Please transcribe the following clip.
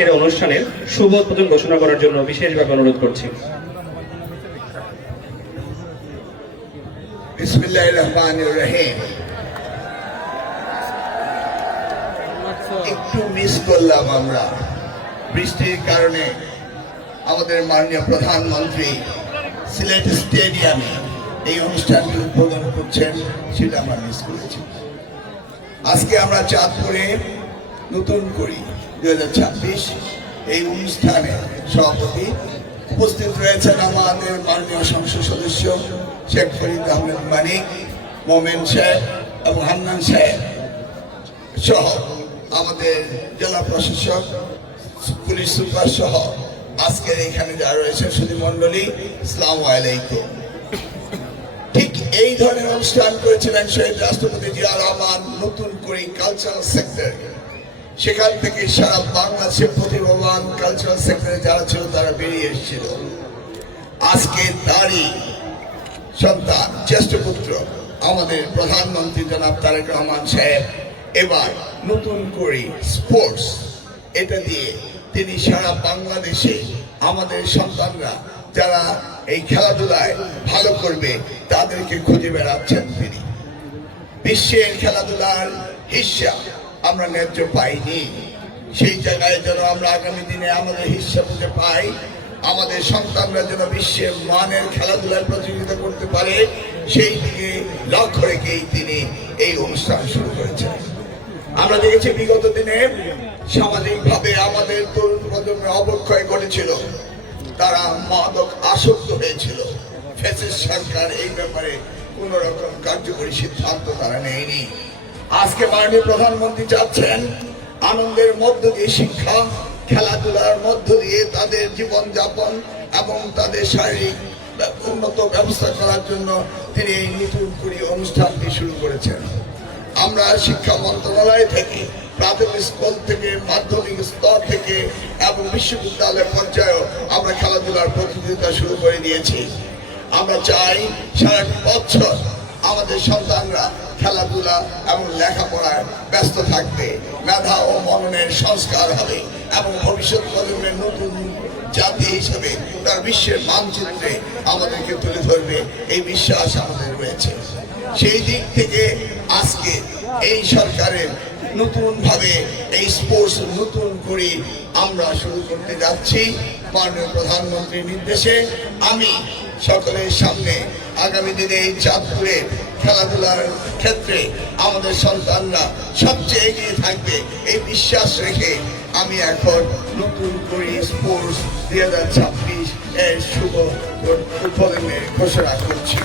আজকের অনুষ্ঠানের শুভ উদ্বোধন ঘোষণা করার জন্য বিশেষভাবে অনুরোধ করছি। বিসমিল্লাহির রহমানির রহিম। একটু মিস করলাম আমরা, বৃষ্টির কারণে আমাদের মাননীয় প্রধানমন্ত্রী সিলেট স্টেডিয়ামে এই অনুষ্ঠানটি উদ্বোধন করছেন, সেটা আমরা মিস করেছি। আজকে আমরা চাঁদপুরে নতুন করি 2026 এই অনুষ্ঠানে সভাপতি উপস্থিত রয়েছেন আমাদের মাননীয় সংসদ সদস্য শেখ ফরিদ আহমেদ মানিক, মোমেন সাহেব এবং হান্নান সাহেব সহ আমাদের জেলা প্রশাসক, পুলিশ সুপার সহ আজকের এখানে যারা রয়েছে সুধী মন্ডলী, আসসালামু আলাইকুম। ঠিক এই ধরনের অনুষ্ঠান করেছিলেন শহীদ রাষ্ট্রপতি জিয়া রহমান নতুন করে কালচারাল সেক্টর। সেখান থেকে সারা বাংলাদেশে প্রতিভাবান কালচারাল সেক্টরে যারা ছিল তারা বেরিয়ে এসেছিল। আজকে তারই সন্তান, জ্যেষ্ঠ পুত্র আমাদের প্রধানমন্ত্রী জনাব তারেক রহমান সাহেব এবার নতুন করে স্পোর্টস, এটা দিয়ে তিনি সারা বাংলাদেশে আমাদের সন্তানরা যারা এই খেলাধুলায় ভালো করবে তাদেরকে খুঁজে বেড়াচ্ছেন তিনি। বিশ্বের খেলাধুলার হিস্সা আমরা ন্যায্য পাইনি, সেই জায়গায় যেন আমরা আগামী দিনে আমাদের হিস্সা খুঁজে পাই, আমাদের সন্তানরা যেন বিশ্বের মানের খেলাধুলায় প্রতিযোগিতা করতে পারে, সেই দিকে লক্ষ্য রেখেই তিনি এই অনুষ্ঠান শুরু করেছেন। আমরা দেখেছি বিগত দিনে সামাজিকভাবে আমাদের তরুণ প্রজন্মের অবক্ষয় ঘটেছিল, তারা মাদক আসক্ত হয়েছিল। ফ্যাসিস্ট সরকার এই ব্যাপারে কোন রকম কার্যকরী সিদ্ধান্ত তারা নেয়নি। আজকে মাননীয় প্রধানমন্ত্রী চাচ্ছেন আনন্দের মধ্য দিয়ে শিক্ষা, খেলাধুলার মধ্য দিয়ে তাদের জীবনযাপন এবং তাদের শারীরিক উন্নত ব্যবস্থা করার জন্য তিনি এই নতুন করে অনুষ্ঠানটি শুরু করেছেন। আমরা শিক্ষা মন্ত্রণালয় থেকে, প্রাথমিক স্কুল থেকে, মাধ্যমিক স্তর থেকে এবং বিশ্ববিদ্যালয় পর্যায়েও আমরা খেলাধুলার প্রতিযোগিতা শুরু করে দিয়েছি। আমরা চাই সারা বছর আমাদের সন্তানরা খেলাধুলা এবং লেখাপড়ায় ব্যস্ত থাকবে, মেধা ও মননের সংস্কার হবে এবং ভবিষ্যৎ প্রজন্মের নতুন জাতি হিসেবে তার বিশ্বের মানচিত্রে আমাদেরকে তুলে ধরবে, এই বিশ্বাস আমাদের রয়েছে। সেই দিক থেকে আজকে এই সরকারের নতুন ভাবে এই স্পোর্টস নতুন করে আমরা শুরু করতে যাচ্ছি মাননীয় প্রধানমন্ত্রীর নির্দেশে। আমি সকলের সামনে আগামী দিনে এই চাঁদপুরে খেলাধুলার ক্ষেত্রে আমাদের সন্তানরা সবচেয়ে এগিয়ে থাকবে এই বিশ্বাস রেখে আমি এখন নতুন করে স্পোর্টস 2026 এর শুভ উদ্বোধনের ঘোষণা করছি।